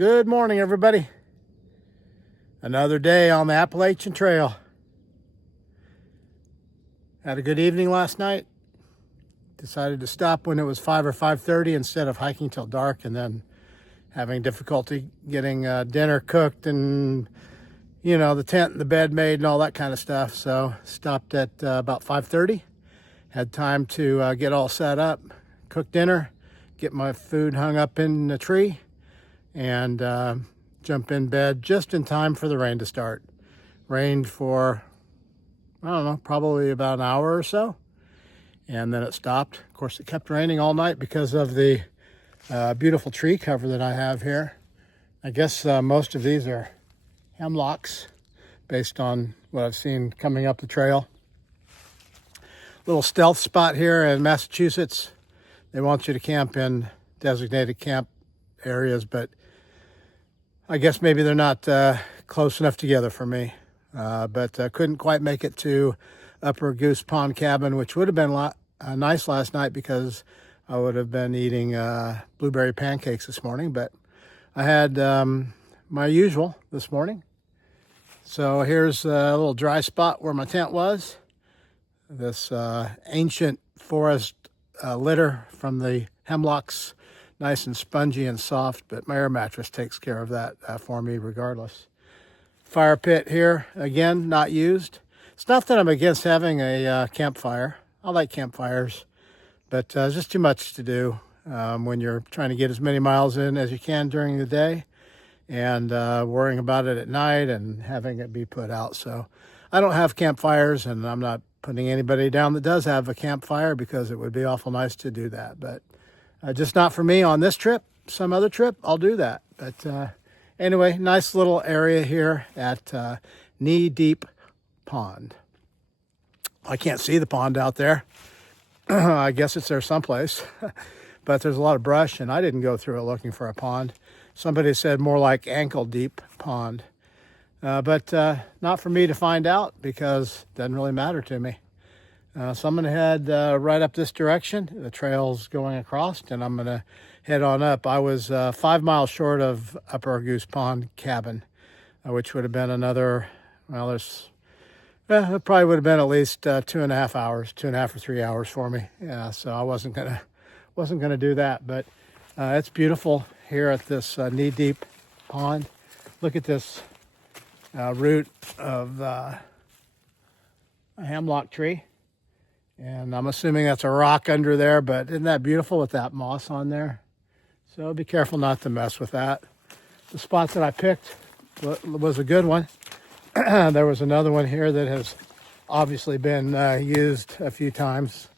Good morning, everybody. Another day on the Appalachian Trail. Had a good evening last night. Decided to stop when it was 5 or 5:30 instead of hiking till dark and then having difficulty getting dinner cooked and, the tent and the bed made and all that kind of stuff. So stopped at about 5:30. Had time to get all set up, cook dinner, get my food hung up in the tree, and jump in bed just in time for the rain to start. Rained for, I don't know, probably about an hour or so, and then it stopped. Of course, it kept raining all night because of the beautiful tree cover that I have here. I guess most of these are hemlocks based on what I've seen coming up the trail. Little stealth spot here in Massachusetts. They want you to camp in designated camp areas, but I guess maybe they're not close enough together for me. But couldn't quite make it to Upper Goose Pond Cabin, which would have been nice last night because I would have been eating blueberry pancakes this morning. But I had my usual this morning. So here's a little dry spot where my tent was. This ancient forest litter from the hemlocks, nice and spongy and soft, but my air mattress takes care of that for me regardless. Fire pit here, again, not used. It's not that I'm against having a campfire. I like campfires, but it's just too much to do when you're trying to get as many miles in as you can during the day and worrying about it at night and having it be put out. So I don't have campfires, and I'm not putting anybody down that does have a campfire because it would be awful nice to do that. But just not for me on this trip. Some other trip, I'll do that. But anyway, nice little area here at Knee Deep Pond. I can't see the pond out there. I guess it's there someplace. But there's a lot of brush, and I didn't go through it looking for a pond. Somebody said more like ankle deep pond. But not for me to find out because it doesn't really matter to me. So I'm going to head right up this direction. The trail's going across, and I'm going to head on up. I was 5 miles short of Upper Goose Pond Cabin, which would have been another, it probably would have been at least 2.5 hours, 2.5 or 3 hours for me. Yeah, so I wasn't gonna do that. But it's beautiful here at this knee-deep pond. Look at this root of a hemlock tree. And I'm assuming that's a rock under there, but isn't that beautiful with that moss on there? So be careful not to mess with that. The spot that I picked was a good one. There was another one here that has obviously been used a few times.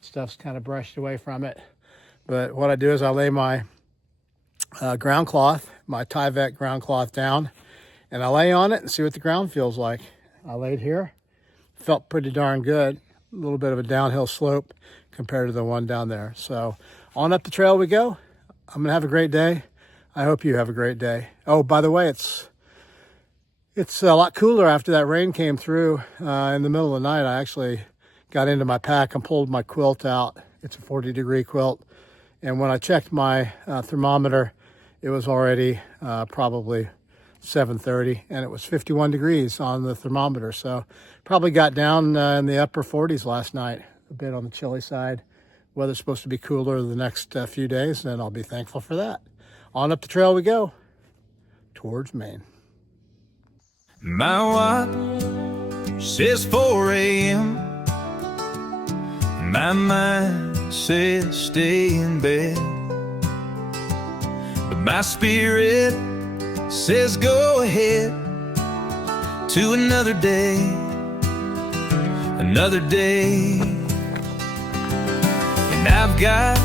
Stuff's kind of brushed away from it. But what I do is I lay my ground cloth, my Tyvek ground cloth down, and I lay on it and see what the ground feels like. I laid here, felt pretty darn good. A little bit of a downhill slope compared to the one down there. So on up the trail we go. I'm gonna have a great day. I hope you have a great day. Oh, by the way, it's a lot cooler after that rain came through in the middle of the night. I actually got into my pack and pulled my quilt out. It's a 40-degree quilt. And when I checked my thermometer, it was already probably 7:30, and it was 51 degrees on the thermometer. So probably got down in the upper 40s last night, a bit on the chilly side. Weather's supposed to be cooler the next few days, and I'll be thankful for that. On up the trail we go towards Maine. My watch says 4 a.m. My mind says stay in bed, but my spirit says go ahead to another day, another day. And I've got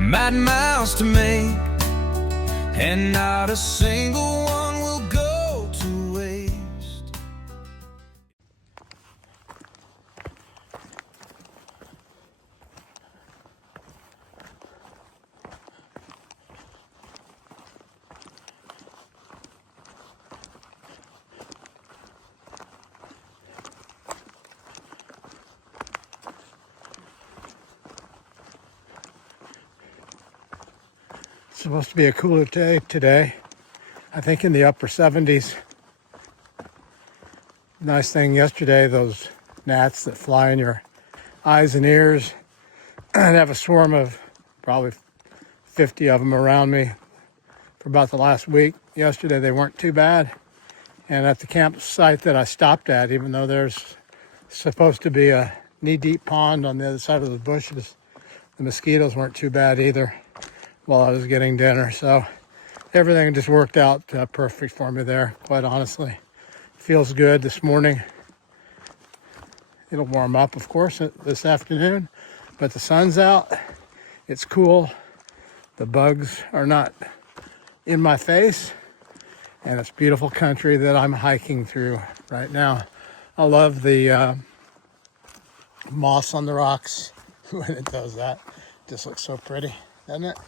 my miles to make, and not a single one will go to waste. It's supposed to be a cooler day today. I think in the upper 70s. Nice thing yesterday, those gnats that fly in your eyes and ears. I'd have a swarm of probably 50 of them around me for about the last week. Yesterday they weren't too bad. And at the campsite that I stopped at, even though there's supposed to be a knee-deep pond on the other side of the bushes, the mosquitoes weren't too bad either while I was getting dinner. So everything just worked out perfect for me there, quite honestly. Feels good this morning. It'll warm up, of course, this afternoon, but the sun's out. It's cool. The bugs are not in my face, and it's beautiful country that I'm hiking through right now. I love the moss on the rocks when it does that. It just looks so pretty, doesn't it?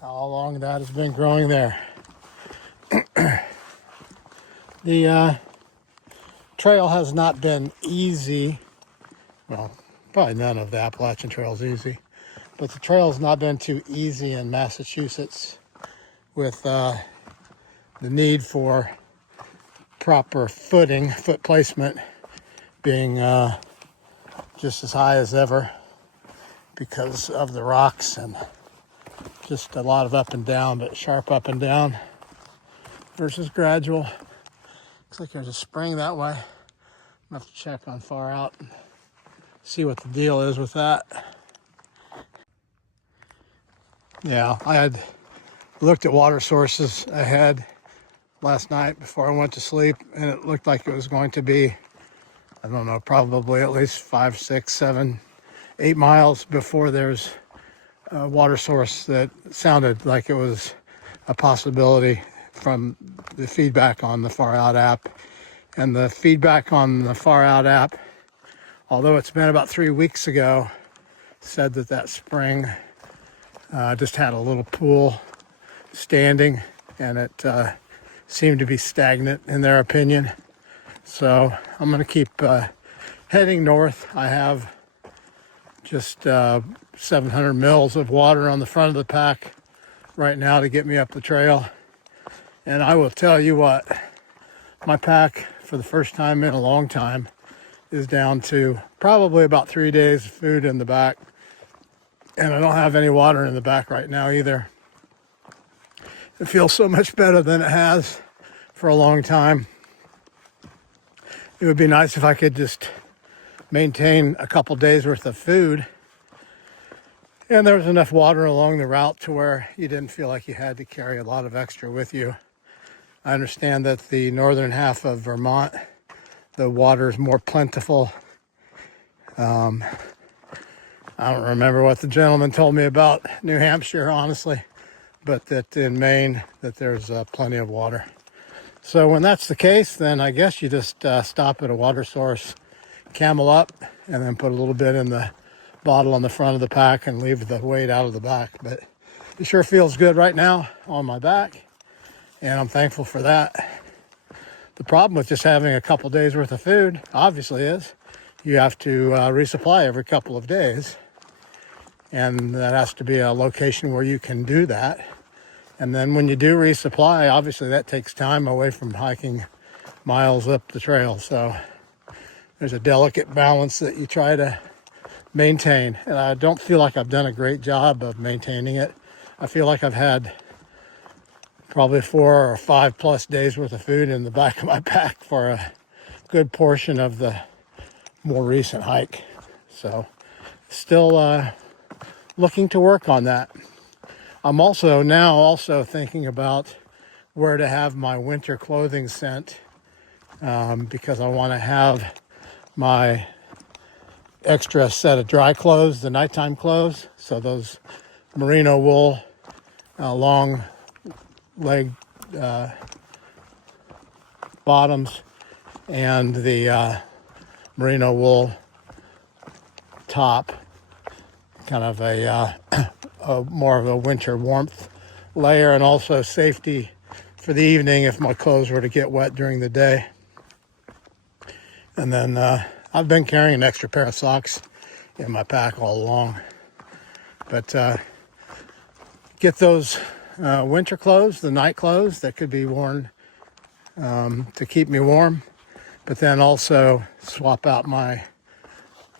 How long that has been growing there. The trail has not been easy. Well, probably none of the Appalachian Trail is easy, but the trail has not been too easy in Massachusetts with the need for proper foot placement being just as high as ever because of the rocks and just a lot of up and down, but sharp up and down versus gradual. Looks like there's a spring that way. I'm gonna have to check on far out and see what the deal is with that. Yeah, I had looked at water sources ahead last night before I went to sleep, and it looked like it was going to be, I don't know, probably at least 5, 6, 7, 8 miles before there's a water source that sounded like it was a possibility from the feedback on the Far Out app. And the feedback on the Far Out app, although it's been about 3 weeks ago, said that that spring just had a little pool standing, and it seemed to be stagnant in their opinion. So I'm going to keep heading north. I have just 700 mils of water on the front of the pack right now to get me up the trail. And I will tell you what, my pack for the first time in a long time is down to probably about 3 days of food in the back. And I don't have any water in the back right now either. It feels so much better than it has for a long time. It would be nice if I could just maintain a couple days worth of food and there was enough water along the route to where you didn't feel like you had to carry a lot of extra with you. I understand that the northern half of Vermont, the water is more plentiful. I don't remember what the gentleman told me about New Hampshire, honestly, but that in Maine, that there's plenty of water. So when that's the case, then I guess you just stop at a water source, camel up, and then put a little bit in the bottle on the front of the pack and leave the weight out of the back. But it sure feels good right now on my back, and I'm thankful for that. The problem with just having a couple days worth of food, obviously, is you have to resupply every couple of days. And that has to be a location where you can do that. And then when you do resupply, obviously that takes time away from hiking miles up the trail. So there's a delicate balance that you try to maintain. And I don't feel like I've done a great job of maintaining it. I feel like I've had probably 4 or 5 plus days worth of food in the back of my pack for a good portion of the more recent hike. So still looking to work on that. I'm also thinking about where to have my winter clothing sent, because I want to have my extra set of dry clothes, the nighttime clothes. So those merino wool long leg bottoms and the merino wool top, kind of a more of a winter warmth layer, and also safety for the evening if my clothes were to get wet during the day. And then I've been carrying an extra pair of socks in my pack all along, but get those winter clothes, the night clothes that could be worn to keep me warm, but then also swap out my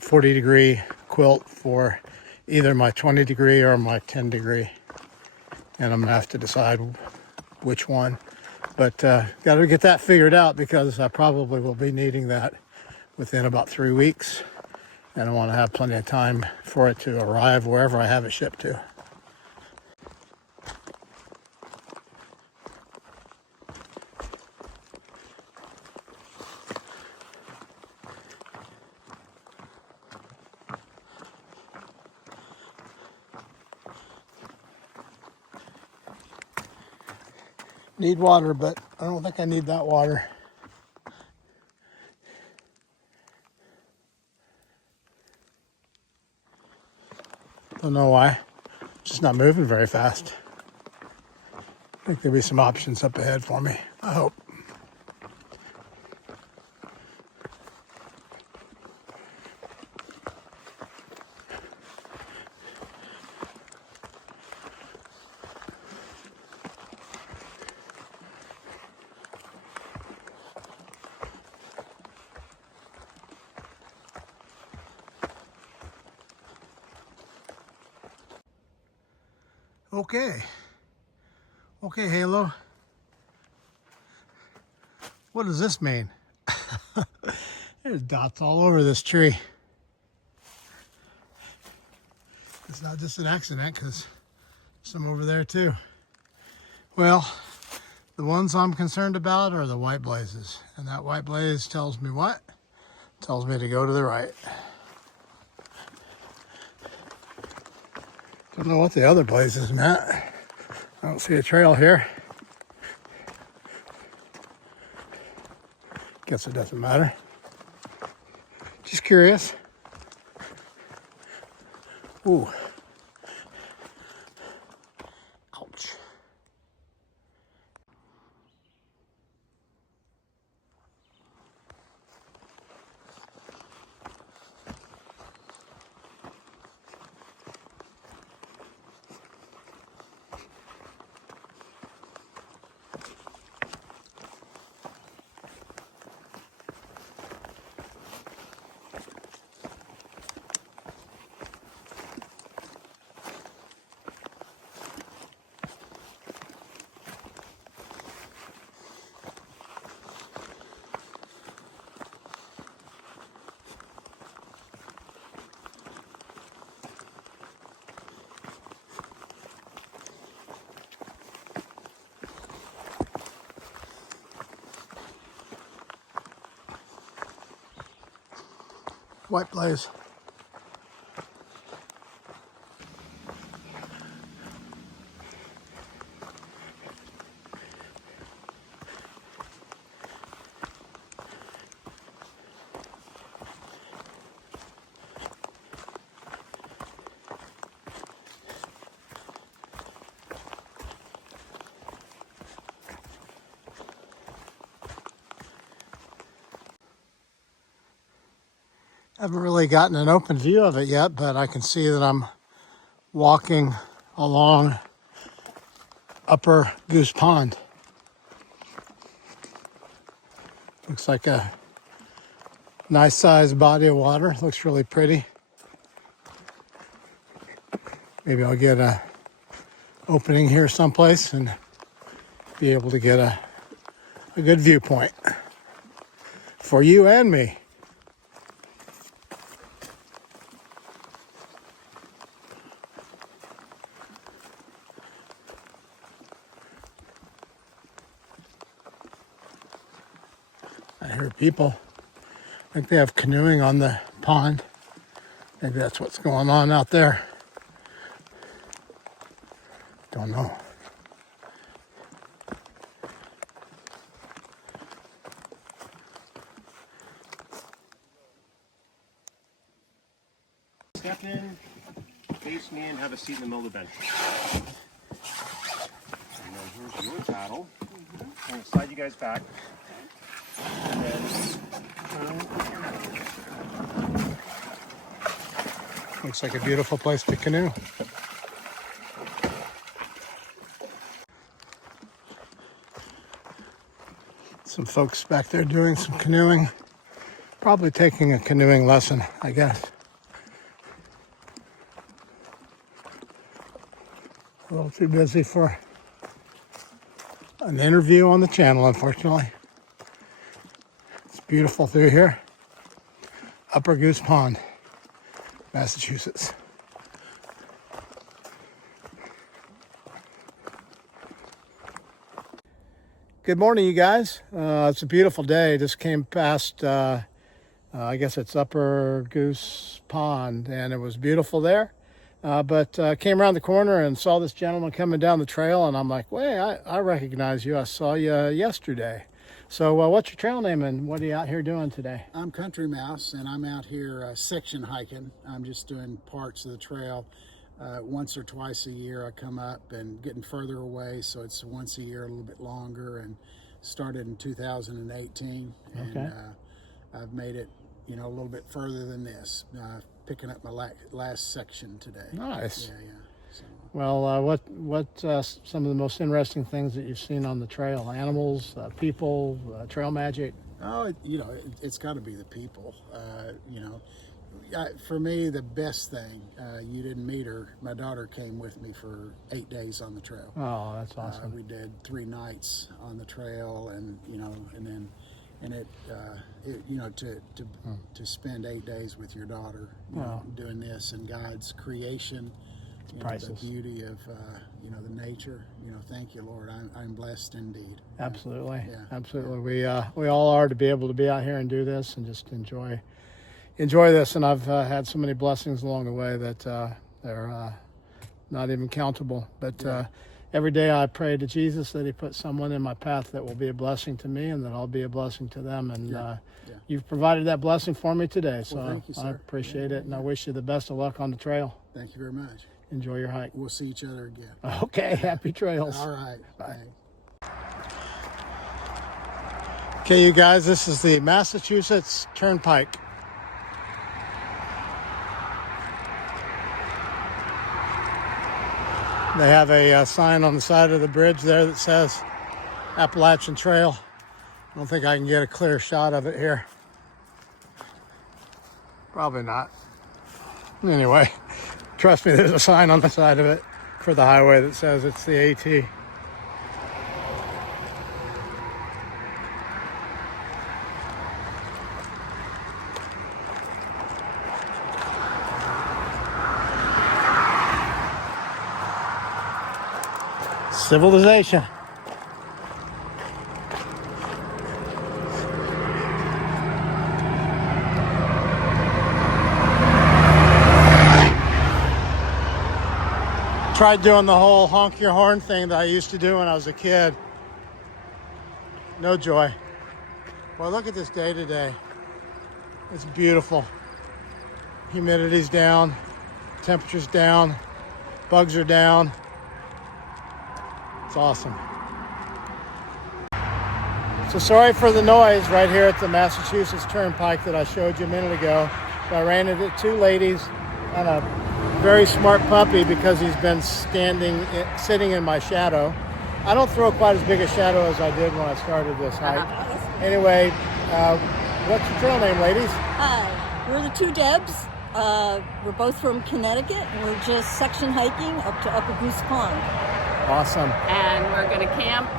40-degree quilt for either my 20-degree or my 10-degree. And I'm gonna have to decide which one. But got to get that figured out because I probably will be needing that within about 3 weeks. And I want to have plenty of time for it to arrive wherever I have it shipped to. Need water, but I don't think I need that water. Don't know why. Just not moving very fast. I think there'll be some options up ahead for me. I hope. Okay, Halo. What does this mean? There's dots all over this tree. It's not just an accident because some over there too. Well, the ones I'm concerned about are the white blazes. And that white blaze tells me what? Tells me to go to the right. Don't know what the other blaze is, Matt. I don't see a trail here. Guess it doesn't matter. Just curious. Ooh. Ouch. White blaze. Haven't really gotten an open view of it yet, but I can see that I'm walking along Upper Goose Pond. Looks like a nice sized body of water. Looks really pretty. Maybe I'll get a opening here someplace and be able to get a good viewpoint for you and me. I hear people. I think they have canoeing on the pond. Maybe that's what's going on out there. Don't know. Step in, face me, and have a seat in the middle of the bench. And then here's your paddle. I'm going to slide you guys back. And then Looks like a beautiful place to canoe. Some folks back there doing some canoeing. Probably taking a canoeing lesson, I guess. A little too busy for an interview on the channel, unfortunately. It's beautiful through here. Upper Goose Pond, Massachusetts. Good morning, you guys. It's a beautiful day. Just came past, I guess it's Upper Goose Pond, and it was beautiful there. But came around the corner and saw this gentleman coming down the trail, and I'm like, wait, I recognize you. I saw you yesterday. So what's your trail name, and what are you out here doing today? I'm Country Mouse, and I'm out here section hiking. I'm just doing parts of the trail. Once or twice a year I come up and getting further away, so it's once a year, a little bit longer, and started in 2018. And Okay. I've made it, a little bit further than this. Picking up my last section today. Nice. Yeah. So, Well, what some of the most interesting things that you've seen on the trail? Animals, people, trail magic? oh, it's got to be the people. For me, the best thing, you didn't meet her. My daughter came with me for 8 days on the trail. Oh, that's awesome. We did 3 nights on the trail, and to spend 8 days with your daughter, doing this and God's creation, Priceless. the beauty of the nature. Thank you, Lord. I'm blessed indeed. Absolutely. Yeah. Absolutely. We all are, to be able to be out here and do this and just enjoy this. And I've had so many blessings along the way that they're not even countable. But every day I pray to Jesus that he put someone in my path that will be a blessing to me, and that I'll be a blessing to them. And you've provided that blessing for me today. So Well, thank you, sir. I appreciate it, and I wish you the best of luck on the trail. Thank you very much. Enjoy your hike. We'll see each other again. Okay, happy trails. All right. Bye. Thanks. Okay, you guys, this is the Massachusetts Turnpike. They have a sign on the side of the bridge there that says Appalachian Trail. I don't think I can get a clear shot of it here. Probably not. Anyway, trust me, there's a sign on the side of it for the highway that says it's the AT. Civilization. Tried doing the whole honk your horn thing that I used to do when I was a kid. No joy. Well, look at this day today. It's beautiful. Humidity's down, temperature's down, bugs are down. It's awesome. So sorry for the noise right here at the Massachusetts Turnpike that I showed you a minute ago. So I ran into 2 ladies and a very smart puppy because he's been sitting in my shadow. I don't throw quite as big a shadow as I did when I started this hike. Anyway, what's your trail name, ladies? We're the 2 Debs. We're both from Connecticut, and we're just section hiking up to Upper Goose Pond. Awesome. And we're going to camp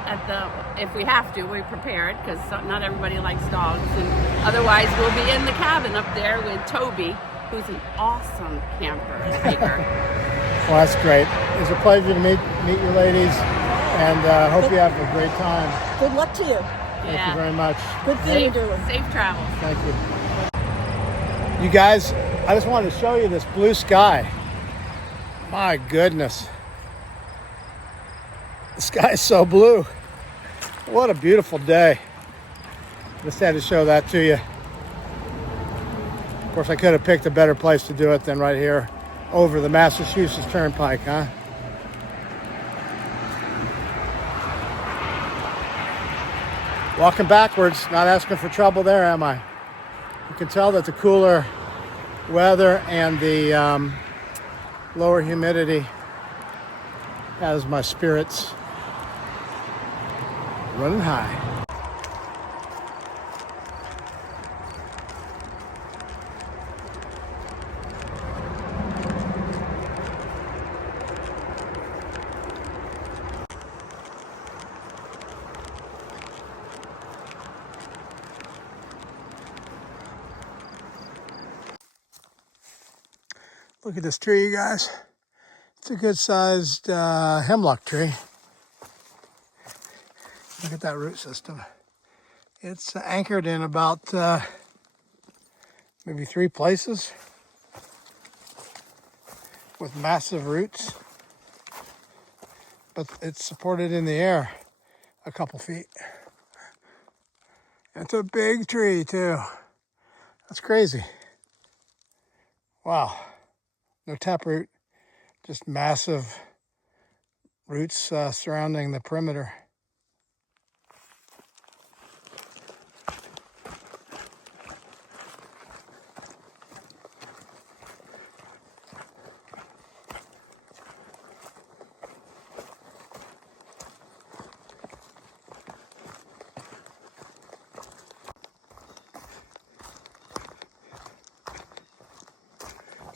if we have to, we're prepared, because not everybody likes dogs. And otherwise, we'll be in the cabin up there with Toby, who's an awesome camper hiker. Well, that's great. It's a pleasure to meet you ladies, and hope you have a great time. Good luck to you. Thank you very much. Good thing you're doing. Safe travels. Thank you. You guys, I just wanted to show you this blue sky. My goodness. The sky is so blue. What a beautiful day. Just had to show that to you. Of course, I could have picked a better place to do it than right here over the Massachusetts Turnpike, huh? Walking backwards, not asking for trouble there, am I? You can tell that the cooler weather and the lower humidity has my spirits running high. Look at this tree, you guys. It's a good-sized hemlock tree. Look at that root system. It's anchored in about maybe 3 places with massive roots, but it's supported in the air a couple feet. It's a big tree too. That's crazy. Wow. No taproot, just massive roots surrounding the perimeter.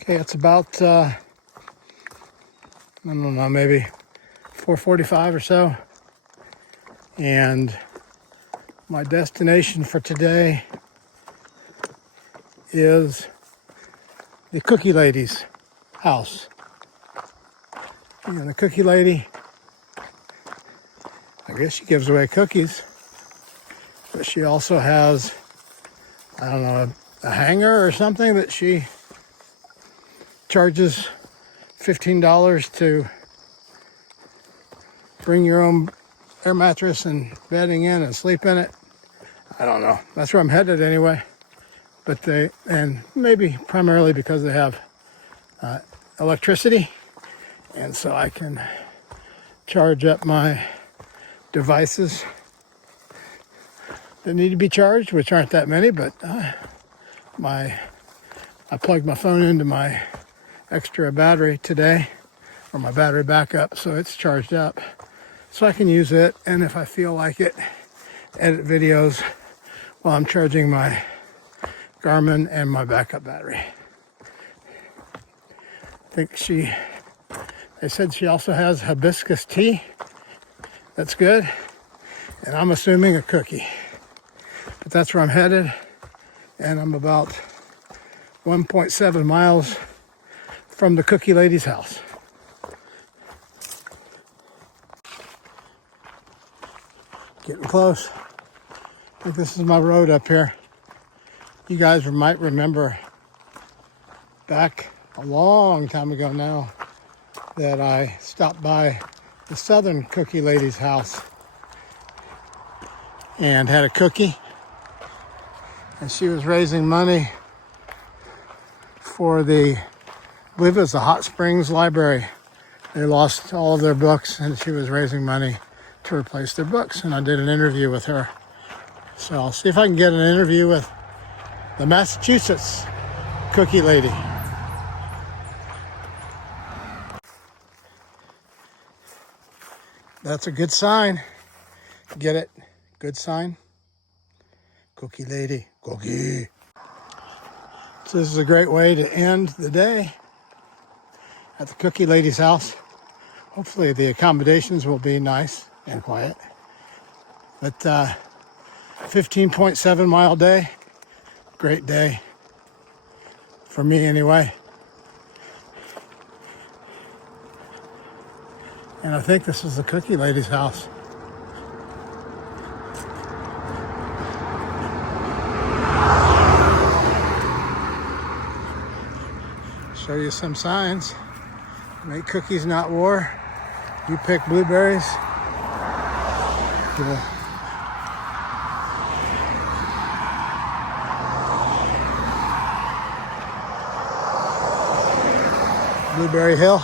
Okay, it's about, I don't know, maybe 4:45 or so. And my destination for today is the Cookie Lady's house. And the Cookie Lady, I guess she gives away cookies, but she also has, I don't know, a hanger or something that she charges $15 to bring your own air mattress and bedding in and sleep in it. I don't know. That's where I'm headed anyway. But and maybe primarily because they have electricity, and so I can charge up my devices that need to be charged, which aren't that many, but I plugged my phone into my extra battery today, or my battery backup, so it's charged up. So I can use it, and if I feel like it, edit videos while I'm charging my Garmin and my backup battery. I think they said she also has hibiscus tea. That's good. And I'm assuming a cookie. But that's where I'm headed, and I'm about 1.7 miles from the Cookie Lady's house. Getting close. I think this is my road up here. You guys might remember back a long time ago now that I stopped by the Southern Cookie Lady's house and had a cookie. And she was raising money for I believe it was the Hot Springs Library. They lost all of their books, and she was raising money to replace their books. And I did an interview with her. So I'll see if I can get an interview with the Massachusetts Cookie Lady. That's a good sign. Get it? Good sign. Cookie Lady. Cookie. So this is a great way to end the day at the Cookie Lady's house. Hopefully the accommodations will be nice and quiet. But 15.7 mile day. Great day. For me anyway. And I think this is the Cookie Lady's house. Show you some signs. Make cookies, not war. You pick blueberries. Cool. Blueberry Hill.